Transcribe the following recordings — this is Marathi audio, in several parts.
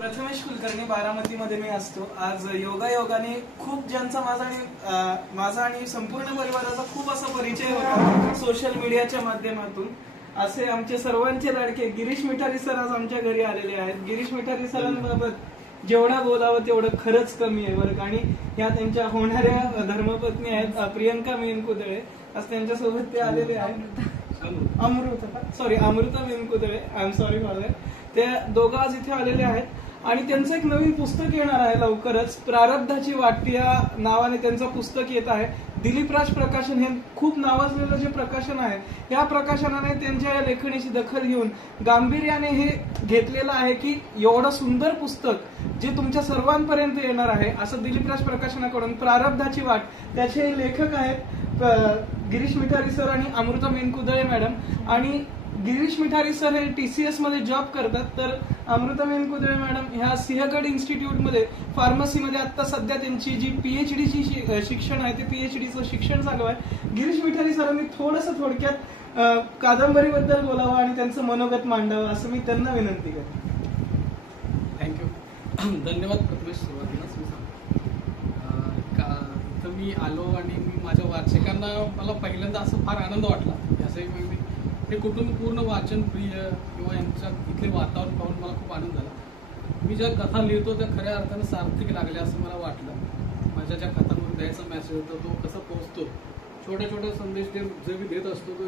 प्रथमेश कुलकर्णी, बारामतीमध्ये मी असतो. आज योगायोगाने खूप ज्यांचा माझा आणि संपूर्ण परिवाराचा खूप असा परिचय होता सोशल मीडियाच्या माध्यमातून. असे आमचे सर्वांचे लाडके गिरीश मिठारी सर आज आमच्या घरी आलेले आहेत. गिरीश मिठारी सरांबाबत जेवढा बोलावं तेवढं खरंच कमी आहे बरं. आणि ह्या त्यांच्या होणाऱ्या धर्मपत्नी आहेत प्रियंका मेनकुदळे. आज त्यांच्यासोबत ते आलेले आहेत. Amruta Menkudale, I am sorry for that. ते दोघं आज इथे आलेले आहेत आणि त्यांचं एक नवीन पुस्तक येणार आहे लवकरच. प्रारब्धाची वाट या नावाने त्यांचं पुस्तक येत आहे. दिलीप राज प्रकाशन हे खूप नावाजलेलं जे प्रकाशन आहे, या प्रकाशनाने त्यांच्या या लेखणीची दखल घेऊन गांभीर्याने हे घेतलेलं आहे की एवढं सुंदर पुस्तक जे तुमच्या सर्वांपर्यंत येणार आहे असं दिलीप राज प्रकाशनाकडून प्रारब्धाची वाट. त्याचे लेखक आहेत गिरीश मिठारी सर आणि अमृता मेनकुदळे मॅडम. आणि गिरीश मिठारी सर हे TCS मध्ये जॉब करतात, तर अमृता मेनकुदळे मॅडम ह्या सिंहगड इन्स्टिट्यूटमध्ये फार्मसीमध्ये आता सध्या त्यांची जी PhD ची शिक्षण आहे ते PhDचं शिक्षण चालू आहे. गिरीश मिठारी सरांनी थोडक्यात कादंबरीबद्दल बोलावं आणि त्यांचं मनोगत मांडावं असं मी त्यांना विनंती करतो. थँक्यू, धन्यवाद प्रथमेश. सुरुवातीलाच मी सांगतो मी आलो आणि मी माझ्या वाचकांना मला पहिल्यांदा असं फार आनंद वाटला. असं हे कुठून पूर्ण वाचन प्रिय किंवा यांच्या इथले वातावरण पाहून मला खूप आनंद झाला. मी ज्या कथा लिहितो त्या खऱ्या अर्थानं सार्थक लागल्या असं मला वाटलं. माझ्या ज्या कथांमध्ये द्यायचा मेसेज होतो तो कसा पोहोचतो, छोट्या छोट्या संदेश जे मी देत असतो तो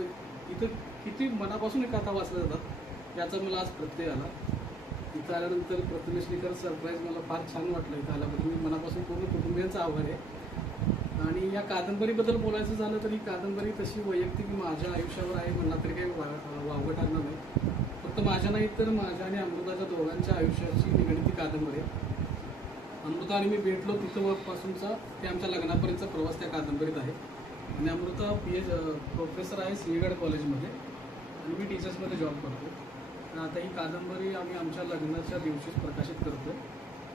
इथं किती मनापासून कथा वाचल्या जातात याचा मला आज प्रत्यय आला. इथं आल्यानंतर प्रथमेश निकर सरप्राईज मला फार छान वाटलं. इथं आल्याबद्दल मी मनापासून पूर्ण कुटुंबियांचा आभार आहे. आणि या कादंबरीबद्दल बोलायचं झालं तर ही कादंबरी तशी वैयक्तिक माझ्या आयुष्यावर आहे म्हणला तरी काही वावगं ठरणार नाही. फक्त माझ्या नाही तर माझ्या आणि अमृताच्या दोघांच्या आयुष्याची निगडीत ही कादंबरी आहे. अमृता आणि मी भेटलो तिथपासूनचा ते आमच्या लग्नापर्यंतचा प्रवास त्या कादंबरीत आहे. आणि अमृता प्रोफेसर आहे सिंहगड कॉलेजमध्ये आणि मी टीचर्समध्ये जॉब करतो. आणि आता ही कादंबरी आम्ही आमच्या लग्नाच्या दिवशीच प्रकाशित करतो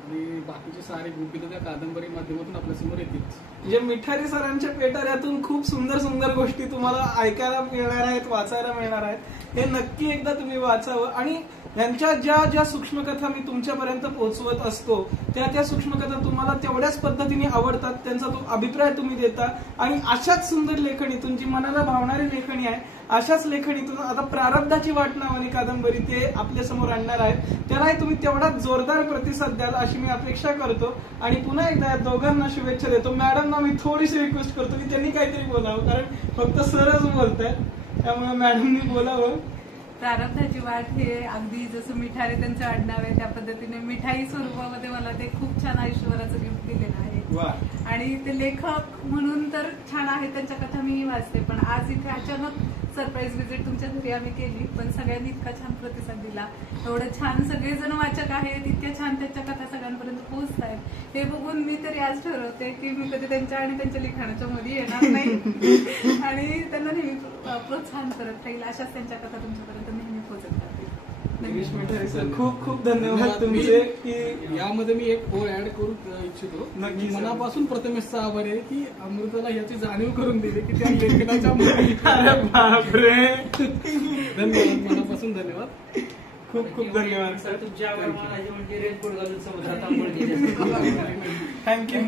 आणि बाकीचे सारे गुपितं त्या कादंबरी माध्यमातून आपल्यासमोर येतील. म्हणजे मिठारी सरांच्या पेटाऱ्यातून खूप सुंदर सुंदर गोष्टी तुम्हाला ऐकायला मिळणार आहेत, वाचायला मिळणार आहेत. हे नक्की एकदा तुम्ही वाचावं. आणि यांच्या ज्या सूक्ष्मकथा मी तुमच्यापर्यंत पोहोचवत असतो त्या सूक्ष्मकथा तुम्हाला तेवढ्याच पद्धतीने आवडतात, त्यांचा तो अभिप्राय तुम्ही देता. आणि अशाच सुंदर लेखणीतून जी मनाला भावणारी लेखणी आहे अशाच लेखणीतून आता प्रारब्धाची वाट नावाने कादंबरी ते आपल्या समोर आणणार आहेत. त्यालाही तुम्ही तेवढाच जोरदार प्रतिसाद द्याल अशी मी अपेक्षा करतो. आणि पुन्हा एकदा या दोघांना शुभेच्छा देतो. मॅडमना मी थोडीशी रिक्वेस्ट करतो की त्यांनी काहीतरी बोलावं, कारण फक्त सरच बोलतायत, त्यामुळे मॅडमनी बोलावं. प्रारब्धाची वाट हे अगदी जसं मिठारी त्यांचं आडनाव आहे त्या पद्धतीने मिठाई स्वरूपामध्ये मला ते खूप छान आयुष्यभराचं गिफ्ट दिलेलं आहे. आणि ते लेखक म्हणून तर छान आहे, त्यांच्या कथा मी वाचते. पण आज इथे अचानक सरप्राईज व्हिजिट तुमच्या घरी आम्ही केली, पण सगळ्यांनी इतका छान प्रतिसाद दिला. एवढं छान सगळेजण वाचक आहेत, इतक्या छान त्यांच्या कथा सगळ्यांपर्यंत पोहोचत आहेत. हे बघून मी तरी आज ठरवते की मी कधी त्यांच्या आणि त्यांच्या लिखाणाच्या मध्ये येणार नाही आणि त्यांना नेहमी प्रोत्साहन करत राहील. अशाच त्यांच्या कथा तुमच्यापर्यंत नेहमी पोहोचत राहतील. गिरीश मिठारी सर खूप खूप धन्यवाद तुमचे. की यामध्ये मी एक ओळ ऍड करू इच्छितो. मनापासून प्रथमेशचा आभार आहे की अमृताला याची जाणीव करून दिली की त्या लेखनाच्या धन्यवाद, मनापासून धन्यवाद. खूप खूप धन्यवाद सर. तुमच्या थँक्यू.